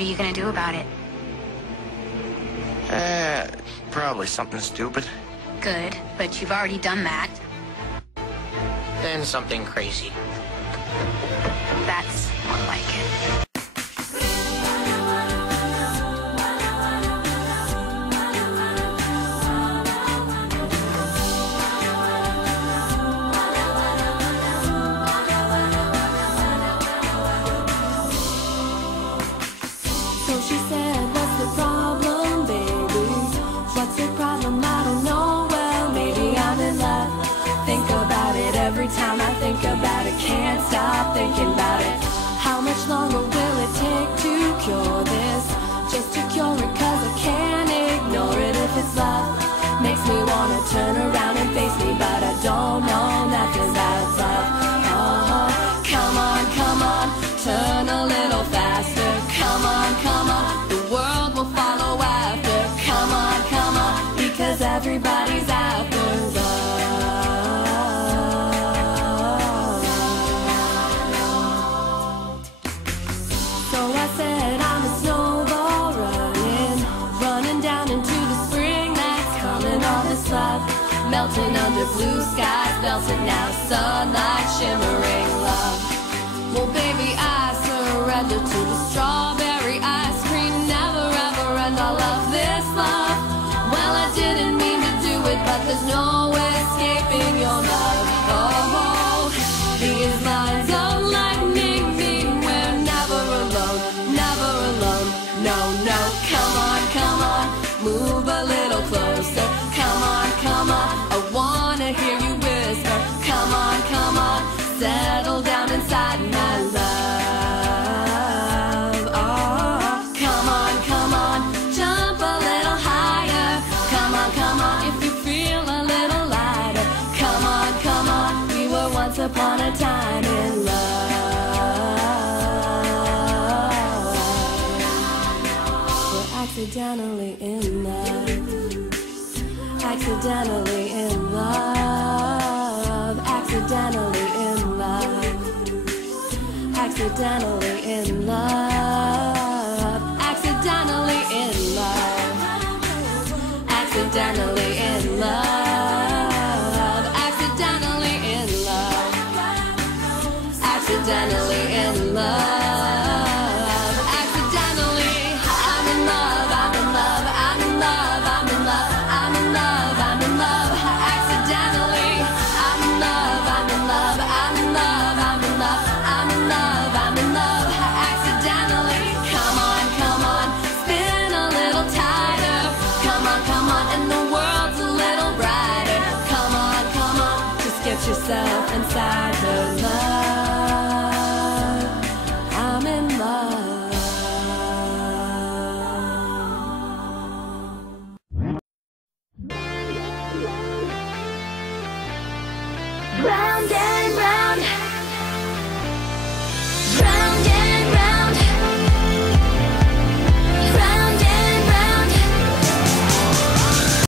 What are you gonna do about it? Probably something stupid. Good, but you've already done that. Then something crazy. That's more like it. So she said, what's the problem, baby? What's the problem? I don't know. Well, maybe I'm in love. Think about it every time I think about it. Can't stop thinking about it. How much longer will it take to cure this? Just to cure it, cause I can't ignore it. If it's love, makes me wanna turn around and face me, but I don't know nothing about love. Oh, come on, turn a little faster. Come on, the world will follow after. Come on, because everybody's after love. So I said I'm a snowball running down into the spring that's coming. All this love melting under blue skies, melting now, sunlight shimmering love. Well, baby, I surrender to the strawberry ice cream. Never ever end all of this love. Well, I didn't mean to do it, but there's no escaping your love. Oh, these lines of lightning mean we're never alone, never alone. No, come on, move a little closer. Come on, I wanna hear you whisper. Come on, settle down inside my love. Oh, come on, jump a little higher. Come on, if you feel a little lighter. Come on, we were once upon a time in love. We're accidentally in love. Accidentally in love. Accidentally in love. Accidentally in love. Accidentally in love. Accidentally in love. Accidentally in love. Accidentally in love. Accidentally, I'm in love, I'm in love, I'm in love, I'm in love, I'm in love, I'm in love. Accidentally, I'm in love, I'm in love, I'm in love, I'm in love, I'm in love, I'm in love. Accidentally, come on, spin a little tighter. Come on, and the world's a little brighter. Come on, just get yourself inside her love.